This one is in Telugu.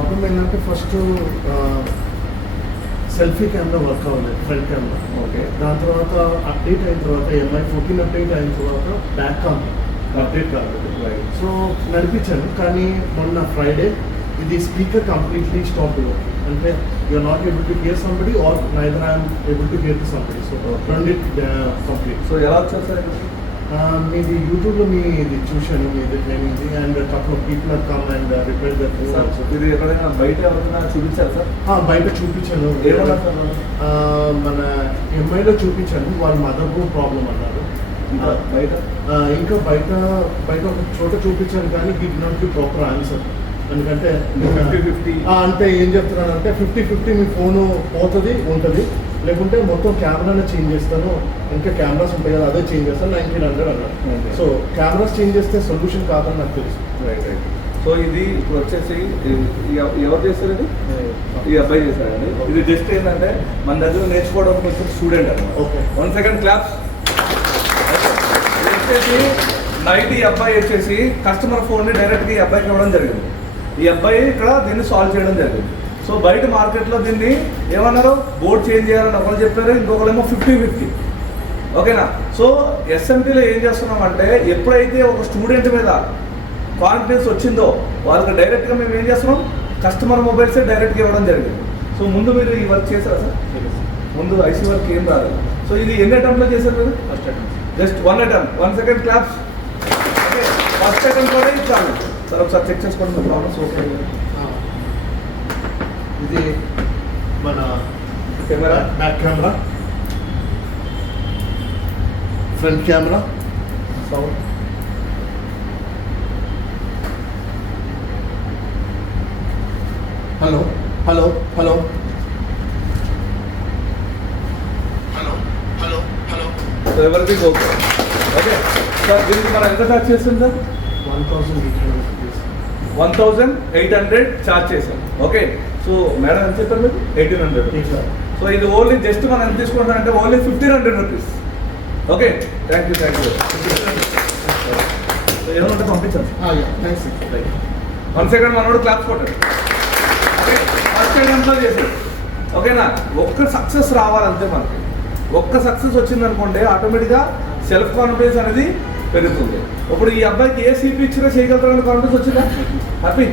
ప్రాబ్లం ఏంటంటే ఫస్ట్ సెల్ఫీ కెమెరా వర్క్ అవ్వలేదు, ఫ్రంట్ కెమెరా. ఓకే. దాని తర్వాత అప్డేట్ అయిన తర్వాత ఎంఐ 14 అప్డేట్ అయిన తర్వాత బ్యాక్ అప్డేట్ కాలేదు. సో నడిపించాను, కానీ మొన్న ఫ్రైడే ఇది స్పీకర్ కంప్లీట్లీ స్టాప్ అంటే you're not able to hear somebody or neither I'm able to hear to somebody. So రెండిట్ కంప్లీట్. సో ఎలా వచ్చారు సార్? మీది యూట్యూబ్లో మీది చూశాను, మీది ట్రైనింగ్ది, and couple of people are come and repair that. ఇది ఎక్కడైనా బయట ఎవరైనా చూపించారు సార్? బయట చూపించాను, మన ఎంఐలో చూపించాను. వాళ్ళ మదర్ బోర్డ్ ప్రాబ్లం అన్నారు. బయట ఇంకా బయట ఒక చోట చూపించాను, కానీ give not the proper answer. ఎందుకంటే 50-50 అంటే ఏం చెప్తున్నానంటే 50-50 మీ ఫోను పోతుంది ఉంటుంది, లేకుంటే మొత్తం కెమెరానే చేంజ్ చేస్తాను, ఇంకా కెమెరాస్ ఉంటాయి కదా అదే చేంజ్ చేస్తాను 1900 అన్నారు. సో కెమెరాస్ చేంజ్ చేస్తే సొల్యూషన్ కాదని నాకు తెలుసు. రైట్. సో ఇది ఇప్పుడు వచ్చేసి ఎవరు చేస్తారండి? ఈ అబ్బాయి చేస్తారండి. ఇది జస్ట్ ఏంటంటే మన దగ్గర నేర్చుకోవడానికి వచ్చిన స్టూడెంట్ అనమాట. ఓకే. 1 second claps. వచ్చేసి నైట్ ఈ అబ్బాయి వచ్చేసి కస్టమర్ ఫోన్ని డైరెక్ట్గా ఈ అబ్బాయికి ఇవ్వడం జరిగింది. ఈ అబ్బాయి ఇక్కడ దీన్ని సాల్వ్ చేయడం జరిగింది. సో బయట మార్కెట్లో దీన్ని ఏమన్నారు, బోర్డ్ చేంజ్ చేయాలని ఒకరు చెప్పారు, ఇంకొకరేమో 50-50. ఓకేనా? సో ఎస్ఎంటీలో ఏం చేస్తున్నామంటే ఎప్పుడైతే ఒక స్టూడెంట్ మీద కాన్ఫిడెన్స్ వచ్చిందో వాళ్ళకి డైరెక్ట్గా మేము ఏం చేస్తున్నాం, కస్టమర్ మొబైల్సే డైరెక్ట్గా ఇవ్వడం జరిగింది. సో ముందు మీరు ఈ వర్క్ చేశారా సార్? ముందు ఐసీ వర్క్ ఏం రాలేదు. సో ఇది ఎన్ని అటెంప్ట్లో చేశారు మీరు? First attempt. Just 1 attempt. 1 second claps. Okay. First attempt కూడా ఇది చాలు సార్. ఒకసారి చెక్ చేసుకోండి మీ ప్రాబ్లమ్స్. ఓకే. ఇది మన camera, back camera, front camera, sound. Hello hello hello hello hello hello. So everything okay. Okay sir, దీనికి మనం ఎంత ఛార్జ్ చేస్తుంది సార్? 1800 ఛార్జ్ చేసాం. ఓకే. సో మేడం ఎంత చెప్పారు మీరు? 1800. సో ఇది ఓన్లీ జస్ట్ మనం ఎంత తీసుకుంటాం అంటే only 1500 rupees. Okay. Thank you. So ఏమంటే పంపించాను. 1 సెకండ్ మనోడు క్లాప్స్ కొట్టాడు. ఓకే. ఫస్ట్ అటెంప్ట్లో చేశాడు. ఓకేనా? ఒక్క సక్సెస్ రావాలంతే మనకి. ఒక్క సక్సెస్ వచ్చిందనుకోండి ఆటోమేటిక్గా సెల్ఫ్ కాన్ఫిడెన్స్ అనేది పెరుగుతుంది. ఇప్పుడు ఈ అబ్బాయికి ఏ సీపీ ఇచ్చినా చేయగలుగుతారని కాన్ఫిడెన్స్ వచ్చిందా? హ్యాపీ.